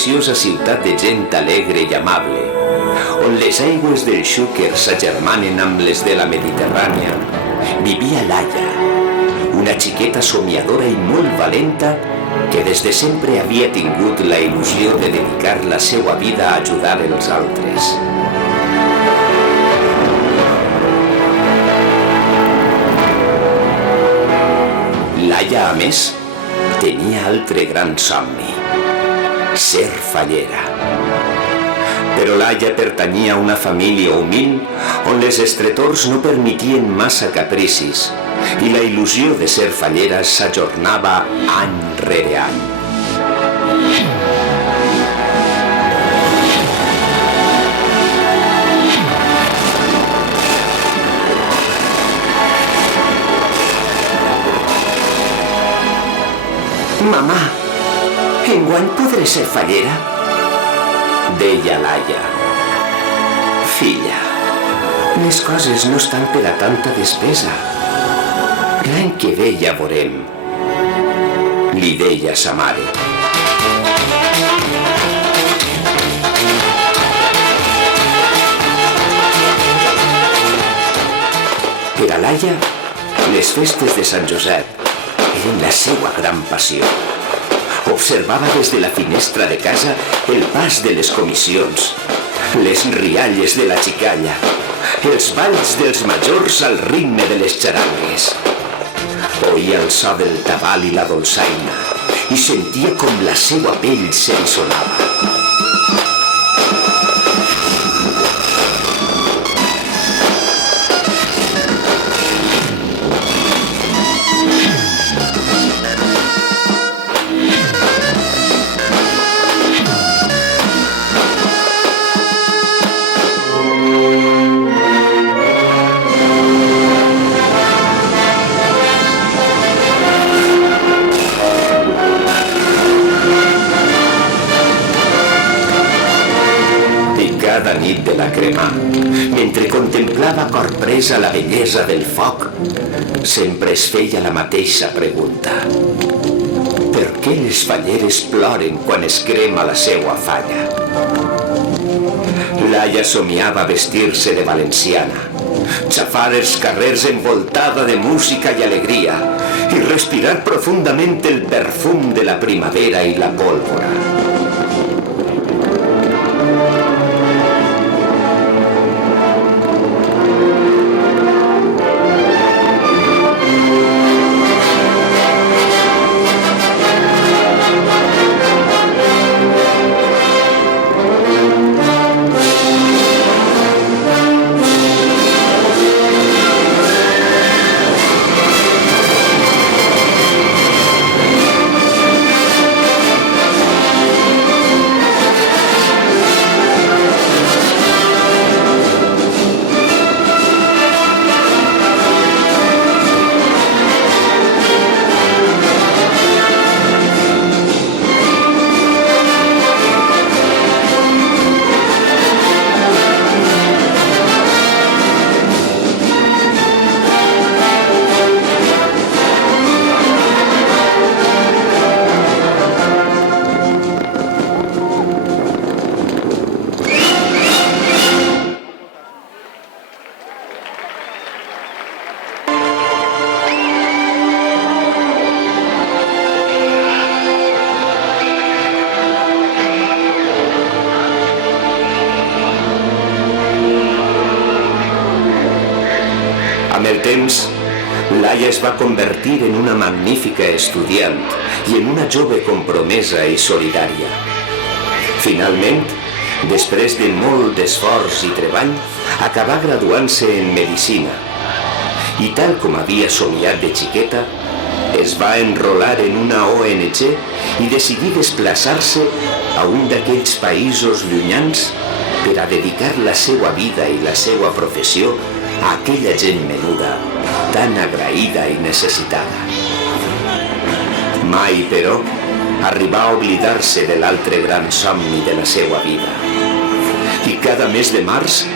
preciosa ciutat de gent alegre i amable, on les aigües del Xúquer s'agermanen amb les de la Mediterrània, vivia Laia, una xiqueta somiadora i molt valenta que des de sempre havia tingut la il·lusió de dedicar la seva vida a ajudar els altres. Laia, a més, tenia altre gran somni: ser fallera. Però Laia pertanyia a una família humil on les estretors no permetien massa capricis i la il·lusió de ser fallera s'ajornava any rere any. «Mamà, enguany podré ser fallera?» deia Laia. «Filla, les coses no estan per a tanta despesa. L'any que ve ja veurem», li deia sa mare. Per a Laia, les festes de Sant Josep eren la seva gran passió. Observava des de la finestra de casa el pas de les comissions, les rialles de la xicalla, els balls dels majors al ritme de les xarangues. Oïa el so del tabal i la dolçaina i sentia com la seva pell s'erisonava. Cada nit de la cremà, mentre contemplava corpresa la bellesa del foc, sempre es feia la mateixa pregunta: per què les falleres ploren quan es crema la seua falla? Laia somiava vestir-se de valenciana, xafar els carrers envoltada de música i alegria i respirar profundament el perfum de la primavera i la pólvora. Amb el temps, Laia es va convertir en una magnífica estudiant i en una jove compromesa i solidària. Finalment, després de molt d'esforç i treball, acabà graduant-se en medicina. I tal com havia somiat de xiqueta, es va enrolar en una ONG i decidí desplaçar-se a un d'aquells països llunyans per a dedicar la seva vida i la seva professió a aquella gent menuda, tan agraïda i necessitada. Mai, però, arribà a oblidar-se de l'altre gran somni de la seva vida. I cada mes de març,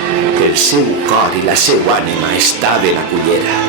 el seu cor i la seva ànima estaven a Cullera.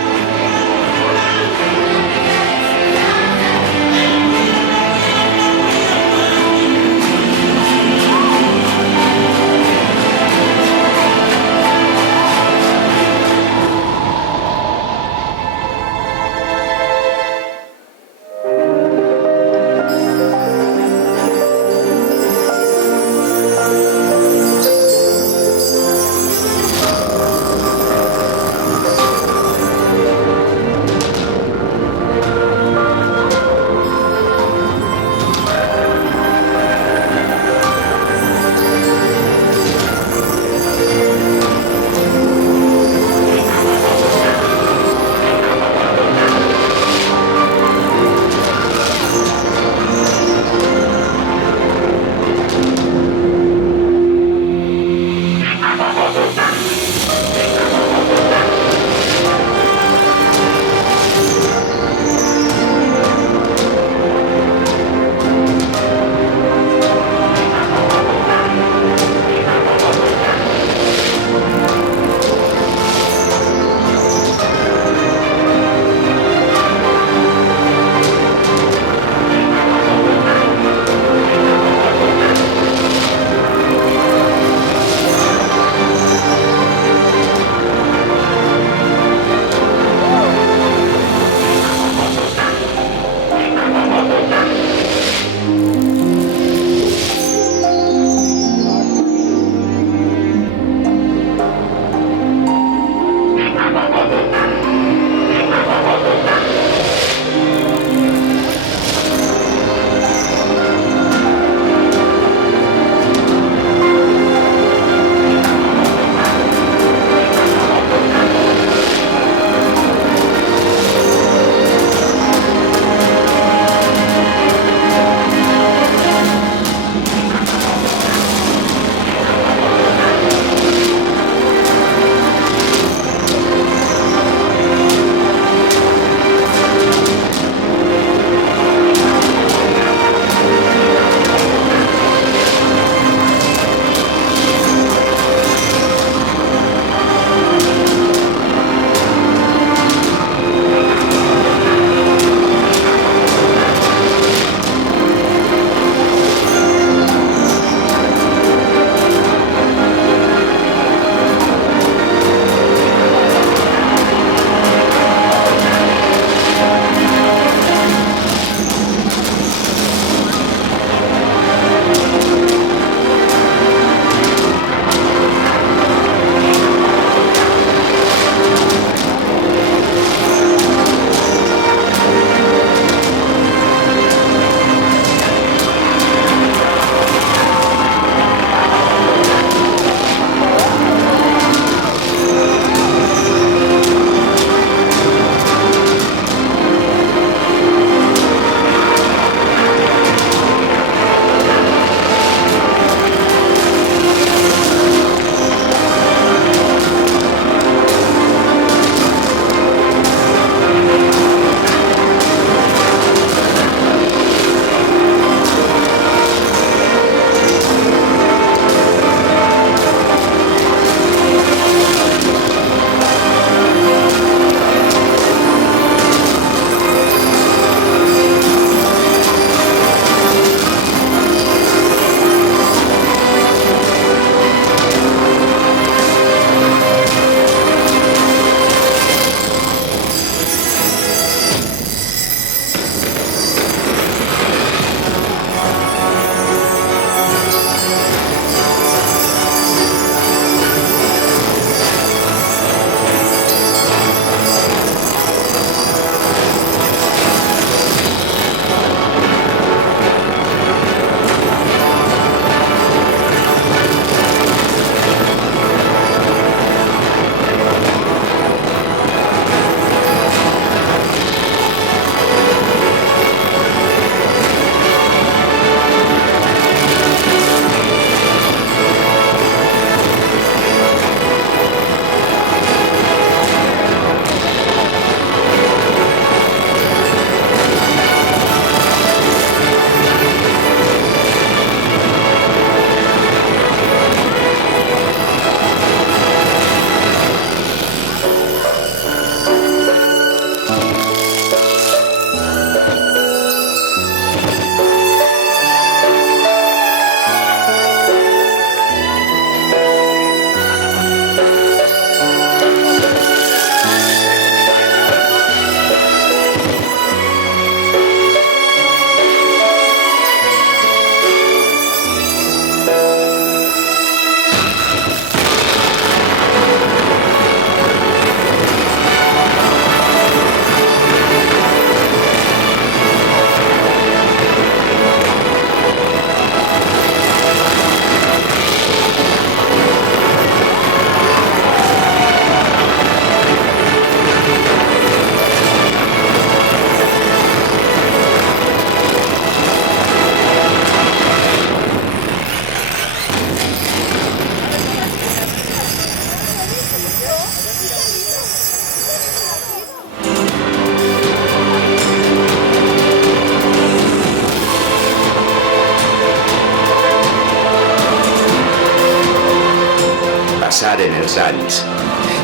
els anys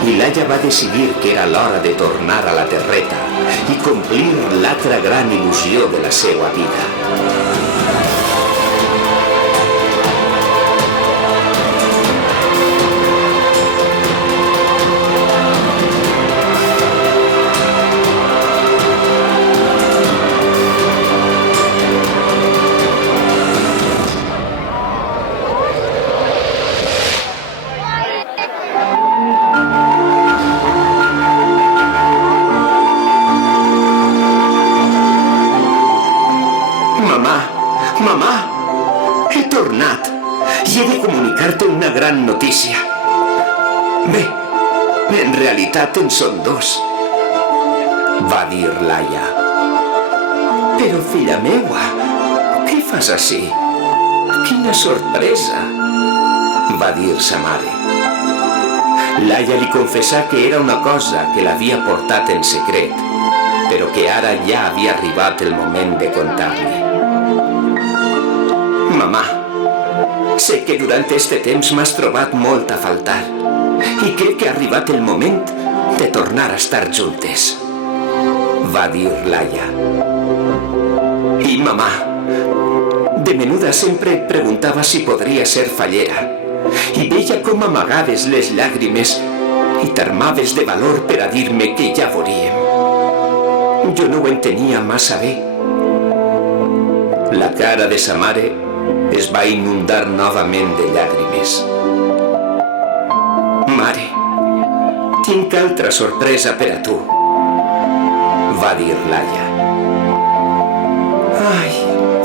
i Laia va decidir que era l'hora de tornar a la terreta i complir l'altra gran il·lusió de la seva vida. Mamà, he tornat i he de comunicar-te una gran notícia. Bé, en realitat en són dos, va dir Laia. Però, filla meua, què fas ací? Quina sorpresa, va dir sa mare. Laia li confessà que era una cosa que l'havia portat en secret, però que ara ja havia arribat el moment de contar-li. Mamà, sé que durant este temps m'has trobat molt a faltar i crec que ha arribat el moment de tornar a estar juntes, va dir Laia. I mamà, de menuda sempre et preguntava si podria ser fallera i veia com amagaves les llàgrimes i t'armaves de valor per a dir-me que ja veuríem. Jo no ho entenia massa bé. La cara de sa mare es va inundar novament de llàgrimes. Mare, tinc altra sorpresa per a tu, va dir Laia. Ai,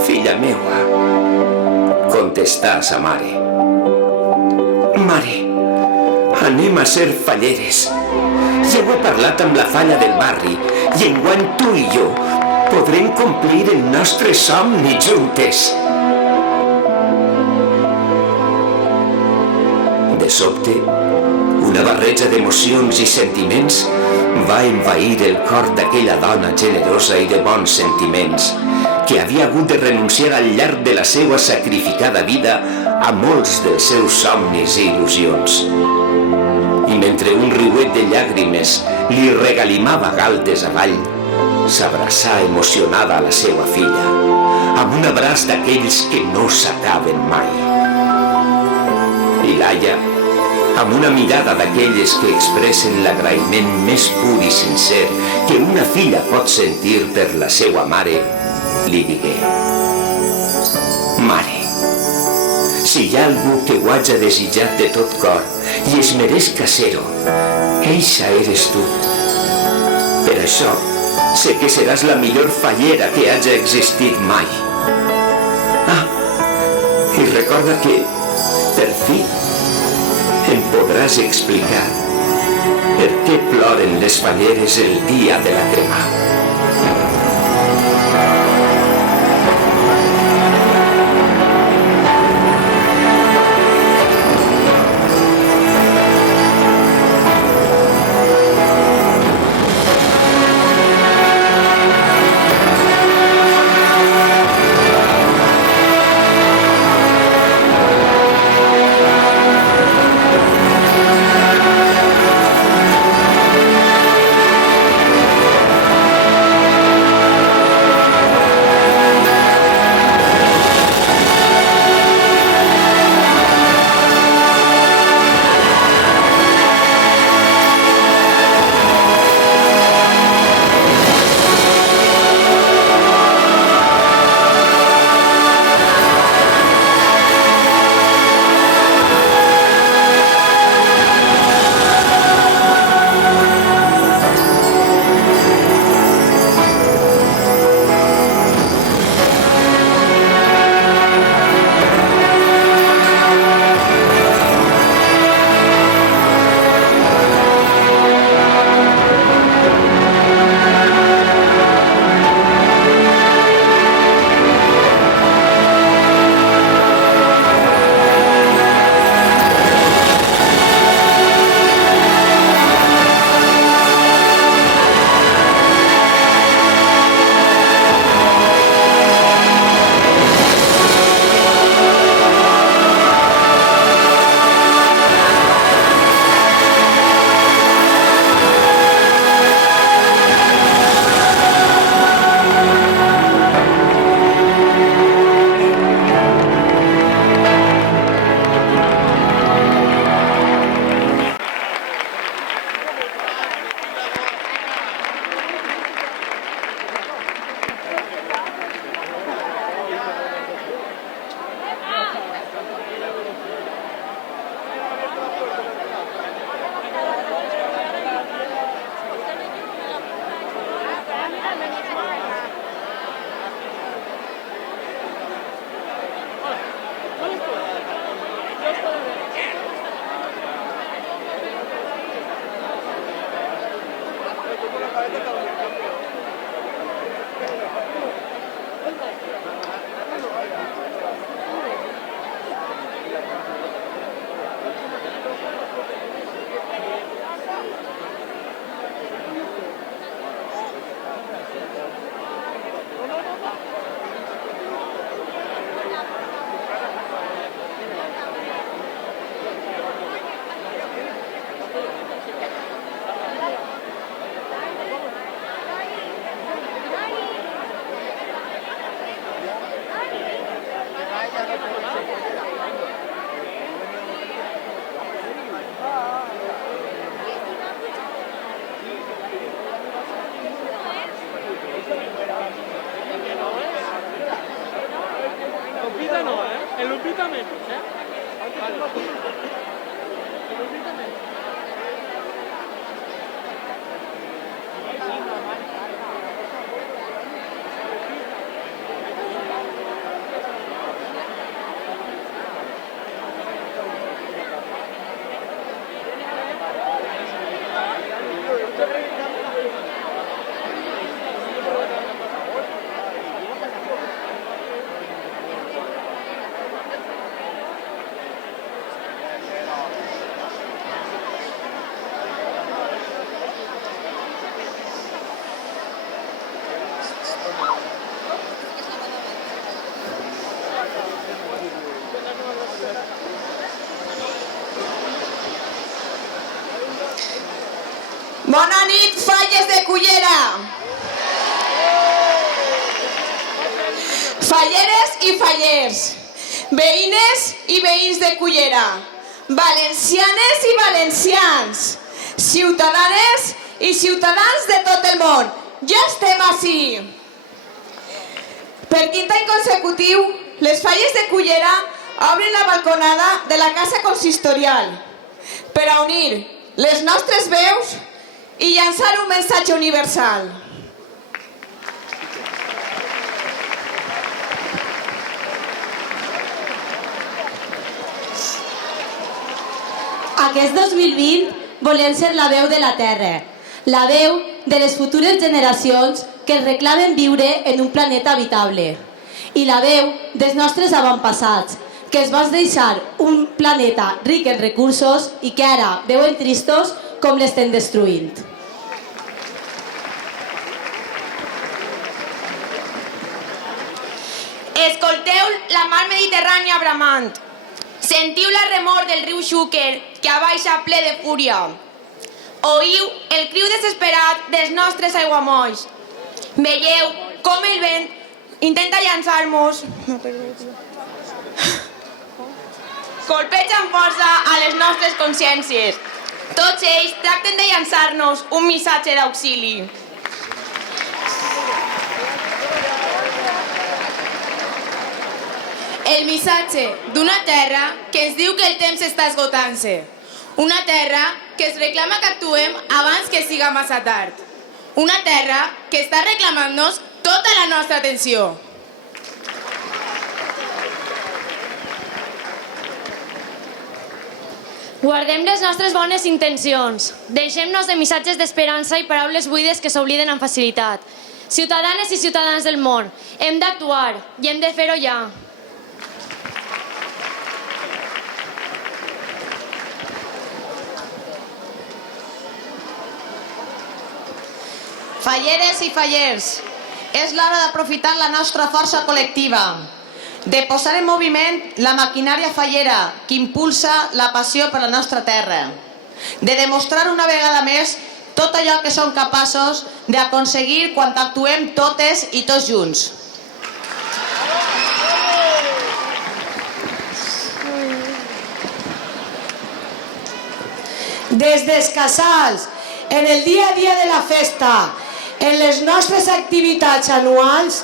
filla meua, contestà sa mare. Mare, anem a ser falleres. Ja ho he parlat amb la falla del barri i enguany tu i jo podrem complir el nostre somni juntes. De sobte, una barreja d'emocions i sentiments va envair el cor d'aquella dona generosa i de bons sentiments que havia hagut de renunciar al llarg de la seva sacrificada vida a molts dels seus somnis i il·lusions. I mentre un riuet de llàgrimes li regalimava galtes avall, s'abraçà emocionada a la seva filla, amb un abraç d'aquells que no s'acaben mai. I Laia, amb una mirada d'aquelles que expressen l'agraïment més pur i sincer que una filla pot sentir per la seva mare, li digué: Mare, si hi ha algú que ho haja desitjat de tot cor i es mereixca ser-ho, eixa eres tu. Per això, sé que seràs la millor fallera que haja existit mai. Ah, i recorda que, per fi, em podràs explicar per què ploren les falleres el dia de la crema. Lupita no, ¿eh? El Lupita menos, ¿eh? Bona nit, Falles de Cullera! Falleres i fallers, veïnes i veïns de Cullera, valencianes i valencians, ciutadanes i ciutadans de tot el món, ja estem ací! Per quint any consecutiu, les Falles de Cullera obren la balconada de la Casa Consistorial per a unir les nostres veus i llançar un missatge universal. Aquest 2020 volem ser la veu de la terra, la veu de les futures generacions que reclamen viure en un planeta habitable i la veu dels nostres avantpassats, que es van deixar un planeta ric en recursos i que ara veuen tristos com l'estem destruint. Escolteu la mar Mediterrània bramant. Sentiu la remor del riu Xúquer que abaixa ple de fúria. Oïu el criu desesperat dels nostres aiguamolls. Veieu com el vent intenta llançar-nos. Colpeja amb força a les nostres consciències. Tots ells tracten de llançar-nos un missatge d'auxili. El missatge d'una terra que ens diu que el temps està esgotant-se. Una terra que es reclama que actuem abans que siga massa tard. Una terra que està reclamant-nos tota la nostra atenció. Guardem les nostres bones intencions. Deixem-nos de missatges d'esperança i paraules buides que s'obliden amb facilitat. Ciutadanes i ciutadans del món, hem d'actuar i hem de fer-ho ja. Falleres i fallers, és l'hora d'aprofitar la nostra força col·lectiva, de posar en moviment la maquinària fallera que impulsa la passió per la nostra terra, de demostrar una vegada més tot allò que som capaços d'aconseguir quan actuem totes i tots junts. Des dels casals, en el dia a dia de la festa, en les nostres activitats anuals,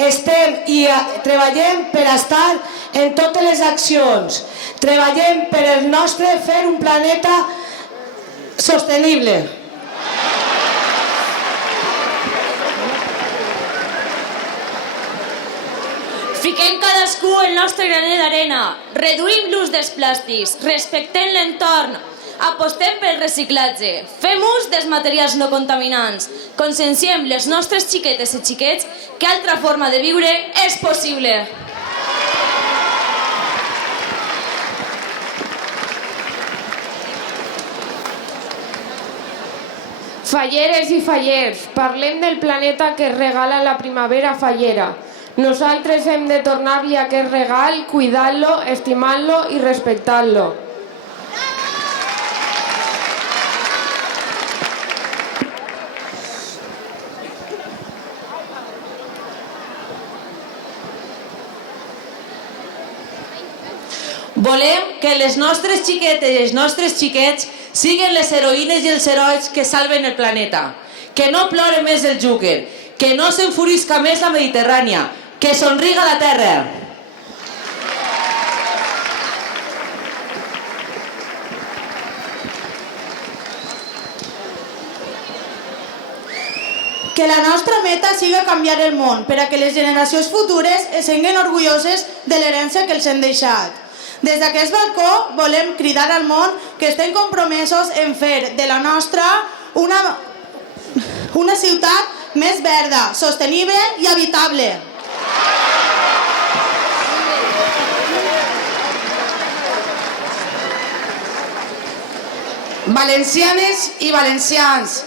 estem i treballem per estar en totes les accions. Treballem per el nostre fer un planeta sostenible. Fiquem cadascú el nostre granet d'arena, reduïm l'ús dels plàstics, respectem l'entorn, apostem pel reciclatge, fem ús dels materials no contaminants, conscienciem les nostres xiquetes i xiquets que altra forma de viure és possible. Falleres i fallers, parlem del planeta que es regala la primavera fallera. Nosaltres hem de tornar-li aquest regal, cuidant-lo, estimant-lo i respectant-lo. Volem que les nostres xiquetes i els nostres xiquets siguin les heroïnes i els herois que salven el planeta. Que no plore més el Júquer, que no s'enfurisca més la Mediterrània, que somriga la terra. Que la nostra meta siga canviar el món per a que les generacions futures es siguin orgulloses de l'herència que els hem deixat. Des d'aquest balcó volem cridar al món que estem compromesos en fer de la nostra una ciutat més verda, sostenible i habitable. Valencianes i valencians,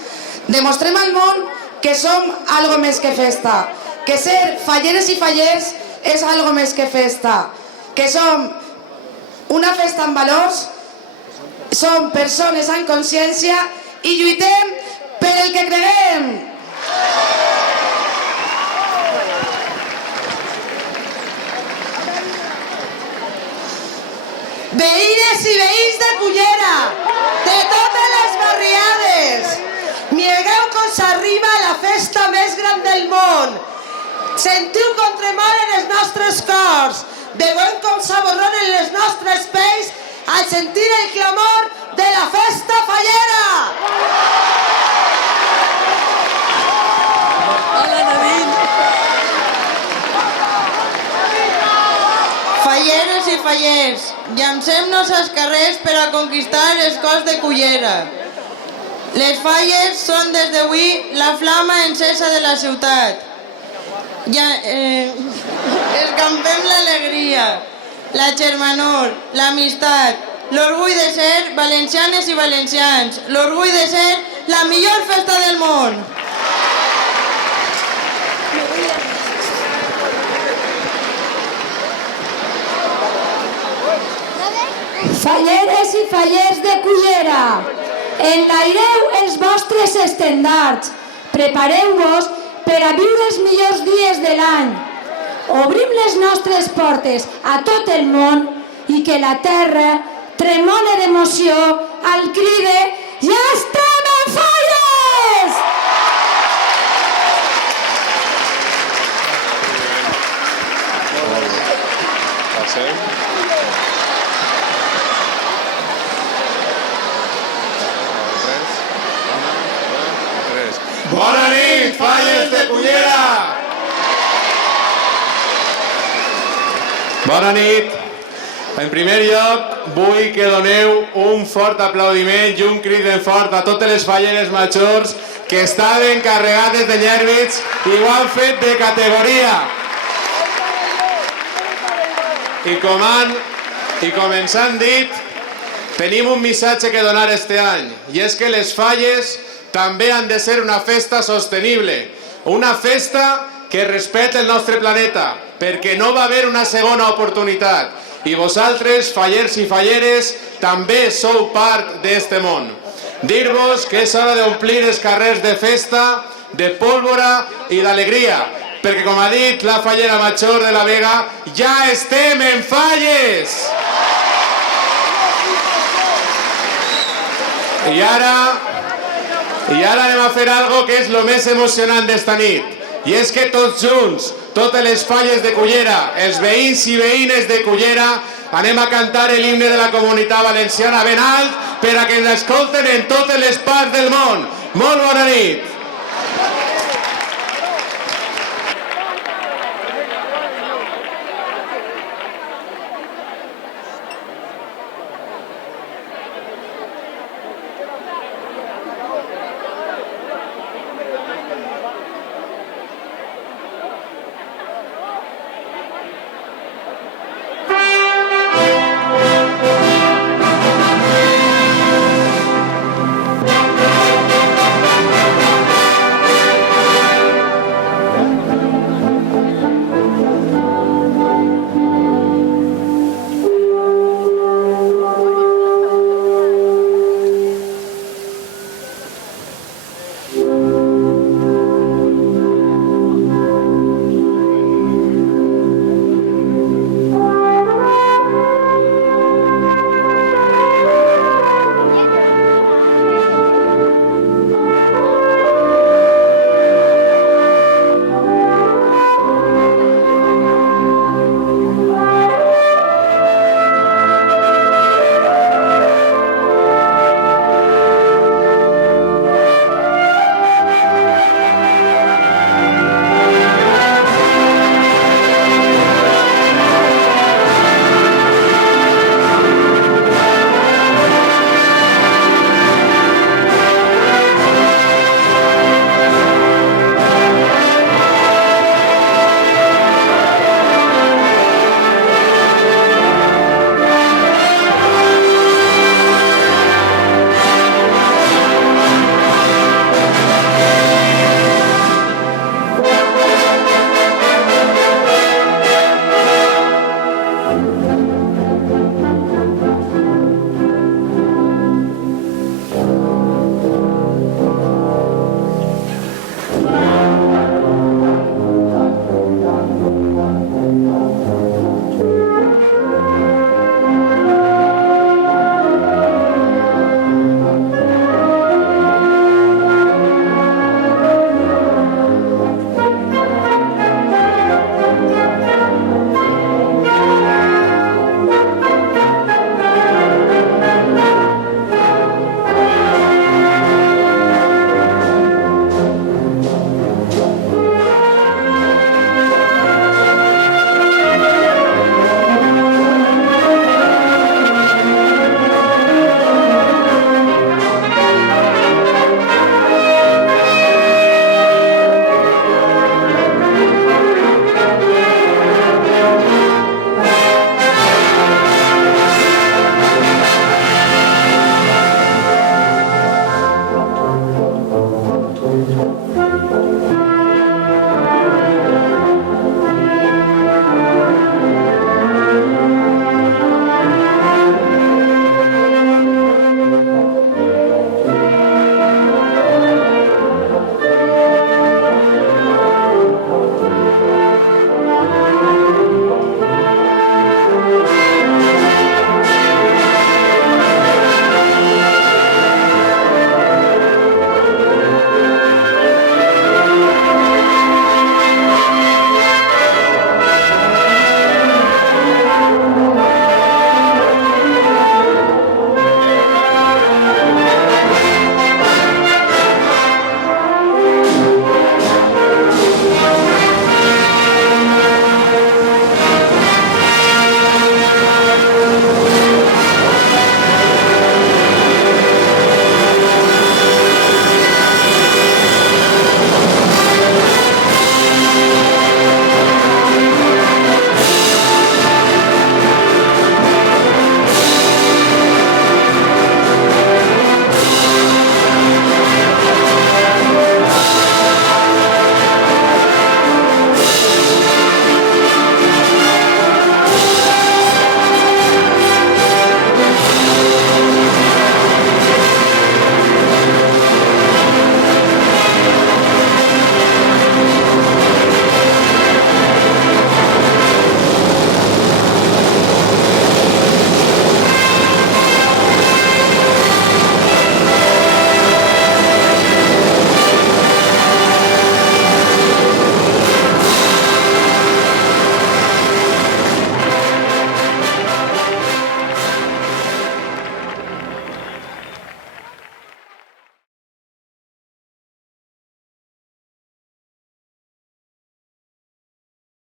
demostrem al món que som algo més que festa, que ser falleres i fallers és algo més que festa, que som una festa amb valors, som persones amb consciència i lluitem per el que creguem. Veïnes i veïns de Cullera, de totes les barriades, mireu com s'arriba a la festa més gran del món. Sentiu com tremolen els nostres cors, veuen com s'aborronen les nostres pells al sentir el clamor de la festa fallera. Falleres i fallers, llancem-nos als carrers per a conquistar els cors de Cullera. Les falles són des d'avui la flama encesa de la ciutat. Escampem l'alegria, la germanor, l'amistat, l'orgull de ser valencianes i valencians, l'orgull de ser la millor festa del món. Falleres i fallers de Cullera, enlaireu els vostres estendards, prepareu-vos per a viure els millors dies de l'any. Obrim les nostres portes a tot el món i que la terra tremole d'emoció al crit de «Ja estem en falles!». Passem. Bona nit, falles de Cullera! Bona nit. En primer lloc, vull que doneu un fort aplaudiment i un crit ben fort a totes les falleres majors que estaven carregades de nervis i ho han fet de categoria. I com ens han dit, tenim un missatge que donar este any, i és que les falles també han de ser una festa sostenible, una festa que respecte el nostre planeta, perquè no va haver una segona oportunitat. I vosaltres, fallers i falleres, també sou part d'este món. Dir-vos que és hora d'omplir els carrers de festa, de pólvora i d'alegria, perquè com ha dit la fallera major de la Vega, ja estem en falles! I ara anem a fer algo que és lo més emocionant d'esta nit. I és que tots junts, totes les falles de Cullera, els veïns i veïnes de Cullera, anem a cantar l'himne de la Comunitat Valenciana ben alt per a que ens escolten en totes les parts del món. Molt bona nit!